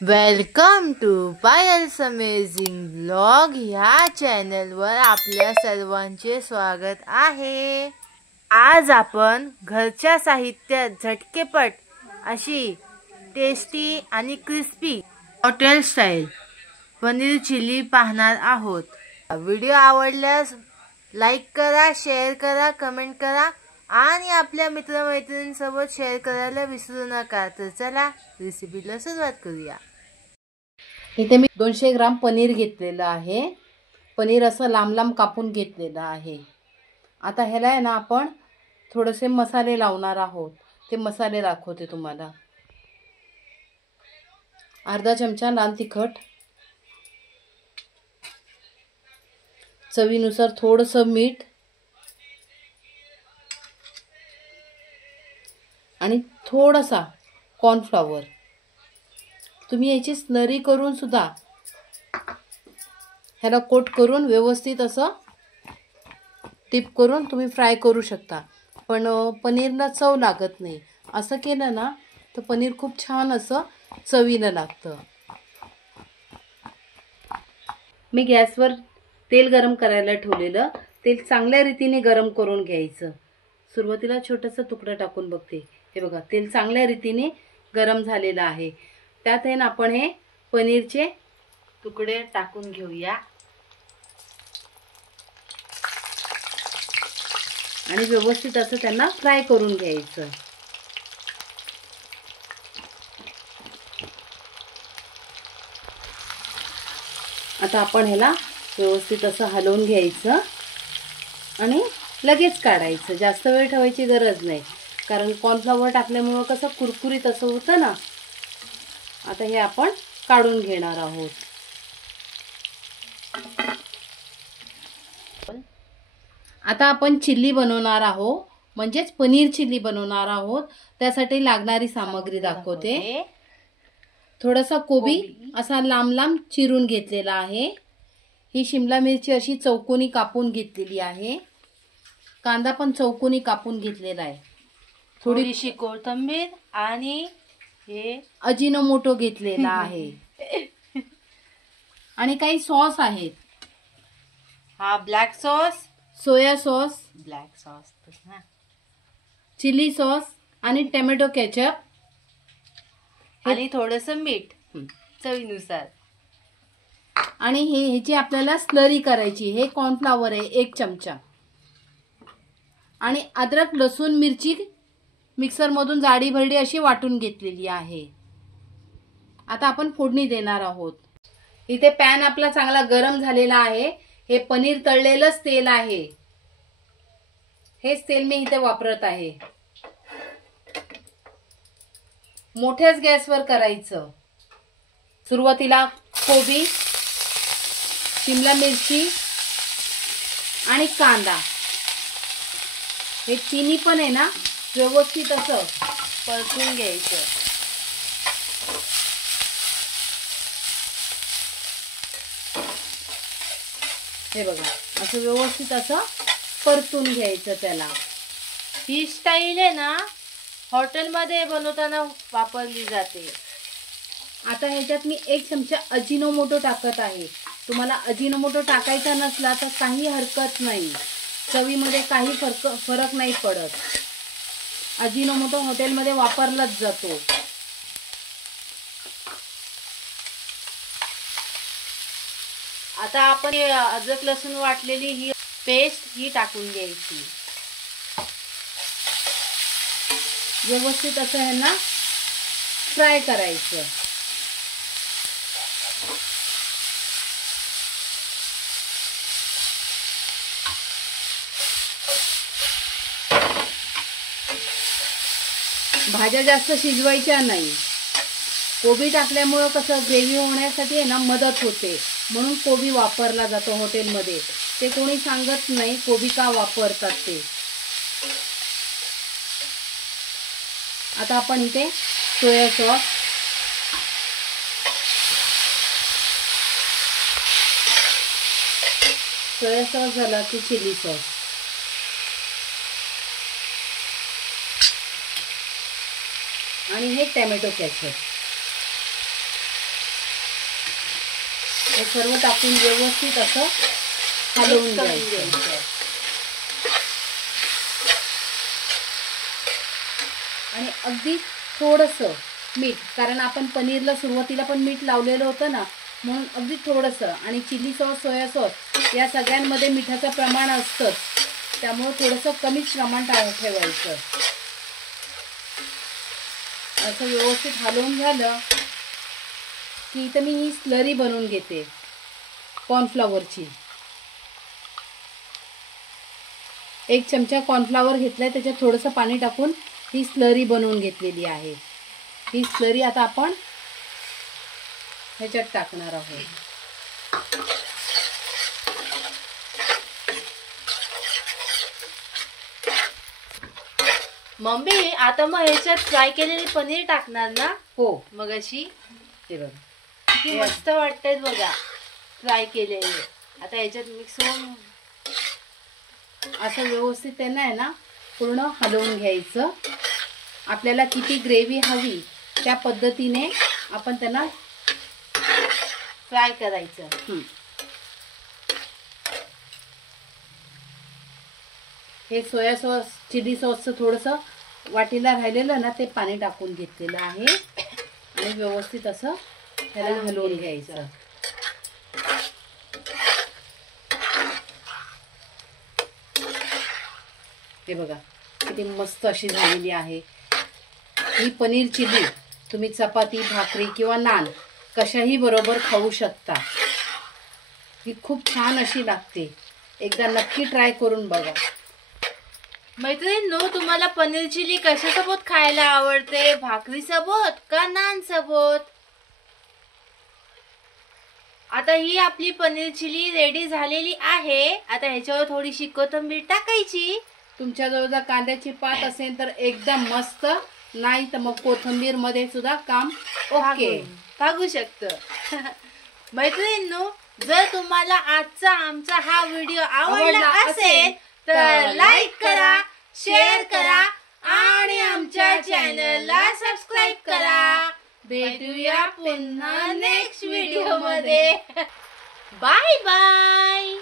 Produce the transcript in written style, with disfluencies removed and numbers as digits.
Welcome to Payal's amazing blog ह्या चॅनलवर आपल्या सर्वांचे स्वागत आहे। आज आपण घरच्या साहित्यात झटकेपट अशी टेस्टी आणि crispy hotel style paneer chilli पाहणार आहोत। व्हिडिओ आवडल्यास लाईक करा, शेअर करा, कमेंट करा आणि आपल्या मित्रमैत्रिणींसोबत शेअर करायला विसरू नका। तर चला रेसिपीला सुरुवात करूया। इथे मी 200 ग्राम पनीर घेतलेलं आहे। पनीर असं लांब लांब कापून घेतलेलं आहे। आता ह्याला आहे ना आपण थोडेसे मसाले लावणार आहोत। ते मसाले दाखवते तुम्हाला। अर्धा चमचा लाल तिखट, चवीनुसार थोडंसं मीठ आणि थोडासा कॉर्नफ्लॉवर। तुम्ही याची स्लरी करून सुद्धा ह्याला कोट करून व्यवस्थित असं टिप करून तुम्ही फ्राय करू शकता, पण पनीरला चव लागत नाही। असं केलं ना तर पनीर खूप छान असं चवीला लागतं। मी गॅसवर तेल गरम करायला ठेवलेलं। तेल चांगल्या रीतीने गरम करून घ्यायचं। सुरुवातीला छोटासा तुकडा टाकून बघते। हे बघा, तेल चांगल्या रीतीने गरम झालेलं आहे। त्यात आहे ना आपण हे पनीरचे तुकडे टाकून घेऊया आणि व्यवस्थित असं त्यांना फ्राय करून घ्यायचं। आता आपण ह्याला व्यवस्थित असं हलवून घ्यायचं आणि लगेच काढायचं। जास्त वेळ ठेवायची गरज नाही, कारण कॉर्नफ्लॉवर टाकल्यामुळे कसं कुरकुरीत असं होतं ना। आता हे आपण काढून घेणार आहोत। आता आपण चिल्ली बनवणार आहोत, म्हणजेच पनीर चिल्ली बनवणार आहोत। त्यासाठी लागणारी सामग्री दाखवते। थोडासा कोबी असा लांब लांब चिरून घेतलेला आहे। ही शिमला मिरची अशी चौकोनी कापून घेतलेली आहे। कांदा पण चौकोनी कापून घेतलेला आहे। थोडीशी कोथिंबीर आणि हे अजिनोमोटो घेतलेला आहे। आणि काही सॉस आहेत। हा black sauce, soya sauce, black sauce, chilli sauce आणि टोमॅटो केचप आणि थोडंसं मीठ चवीनुसार। आणि ह्याची आपल्याला स्लरी करायची। हे कॉर्नफ्लॉवर आहे 1 चमचा आणि अद्रक लसूण मिरची मिक्सर मधून जाडी भरडी अशी वाटून घेतलेली आहे। आता आपण फोडणी देणार आहोत। इथे पॅन आपला चांगला गरम झालेला आहे। हे पनीर तळलेलंच तेल आहे। हेच तेल मी इथे वापरत आहे। मोठ्याच गॅसवर करायचं। सुरुवातीला कोबी, शिमला मिरची आणि कांदा हे तिन्ही पण आहे ना व्यवस्थित असं परतून घ्यायचं। हे बघा, असं व्यवस्थित असं परतून घ्यायचं त्याला। ही स्टाईल आहे ना हॉटेलमध्ये बनवताना वापरली जाते। आता ह्याच्यात मी 1 चमचा अजिनोमोटो टाकत आहे। तुम्हाला अजिनोमोटो टाकायचा नसला तर काही हरकत नाही, चवीमध्ये काही फरक नाही पडत। अजिनोमोटो हॉटेलमध्ये वापरलाच जातो। आता आपण अद्रक लसूण वाटलेली ही पेस्ट ही टाकून घ्यायची। व्यवस्थित असं ह्यांना फ्राय करायचं। भाज्या जास्त शिजवायच्या नाही। कोबी टाकल्यामुळे कसं ग्रेव्ही होण्यासाठी आहे ना मदत होते, म्हणून कोबी वापरला जातो हॉटेलमध्ये। ते कोणी सांगत नाही कोबी का वापरतात ते। आता आपण इथे सोया सॉस, झाला की चिली सॉस आणि हे टोमॅटो केचप हे सर्व टाकून व्यवस्थित असं हलवून घ्यायचं. आणि अगदी थोडंसं मीठ, कारण आपण पनीरला सुरुवातीला पण मीठ लावलेलं होतं ना, म्हणून अगदी थोडंसं. आणि चिली सॉस, सोया सॉस या सगळ्यांमध्ये मिठाचं प्रमाण असतंच, त्यामुळे थोडंसं कमीच प्रमाण ठेवायचं. असं व्यवस्थित हलवून झालं की इथं मी ही स्लरी बनवून घेते कॉर्नफ्लॉवरची. 1 चमचा कॉर्नफ्लॉवर घेतलाय, त्याच्यात थोडंसं पाणी टाकून ही स्लरी बनवून घेतलेली आहे. ही स्लरी आता आपण ह्याच्यात टाकणार आहोत. मम्मी आता मग ह्याच्यात फ्राय केलेली पनीर टाकणार ना? हो. मग अशी ते बघा किती मस्त वाटतंय बघा फ्राय केलेली. आता ह्याच्यात मिक्स होऊन असं व्यवस्थित त्यांना आहे ना पूर्ण हलवून घ्यायचं. आपल्याला किती ग्रेव्ही हवी त्या पद्धतीने आपण त्यांना फ्राय करायचं. हे सोया सॉस, चिली सॉसचं थोडंसं वाटीला राहिलेलं ना, ते पाणी टाकून घेतलेलं आहे आणि व्यवस्थित असं त्याला हलवून घ्यायचं. हे बघा किती मस्त अशी झालेली आहे ही पनीर चिली. तुम्ही चपाती, भाकरी किंवा नान कशाही बरोबर खाऊ शकता. ही खूप छान अशी लागते. एकदा नक्की ट्राय करून बघा. मैत्रिणींनो, तुम्हाला पनीर चिली कशासोबत खायला आवडते? भाकरी सोबत का नान सोबत? आता ही आपली पनीर चिली रेडी झालेली आहे. आता ह्याच्यावर थोडीशी कोथिंबीर टाकायची. तुमच्याजवळ जर कांद्याची पात असेल तर एकदम मस्त, नाही तर मग कोथिंबीर मध्ये सुद्धा काम ओके भागू शकतं. मैत्रिणींनो, जर तुम्हाला आजचा आमचा हा व्हिडिओ आवडला असेल तर लाईक करा, शेअर करा आणि आमच्या चॅनलला सबस्क्राईब करा. भेटूया पुन्हा नेक्स्ट व्हिडिओ मध्ये. Bye bye.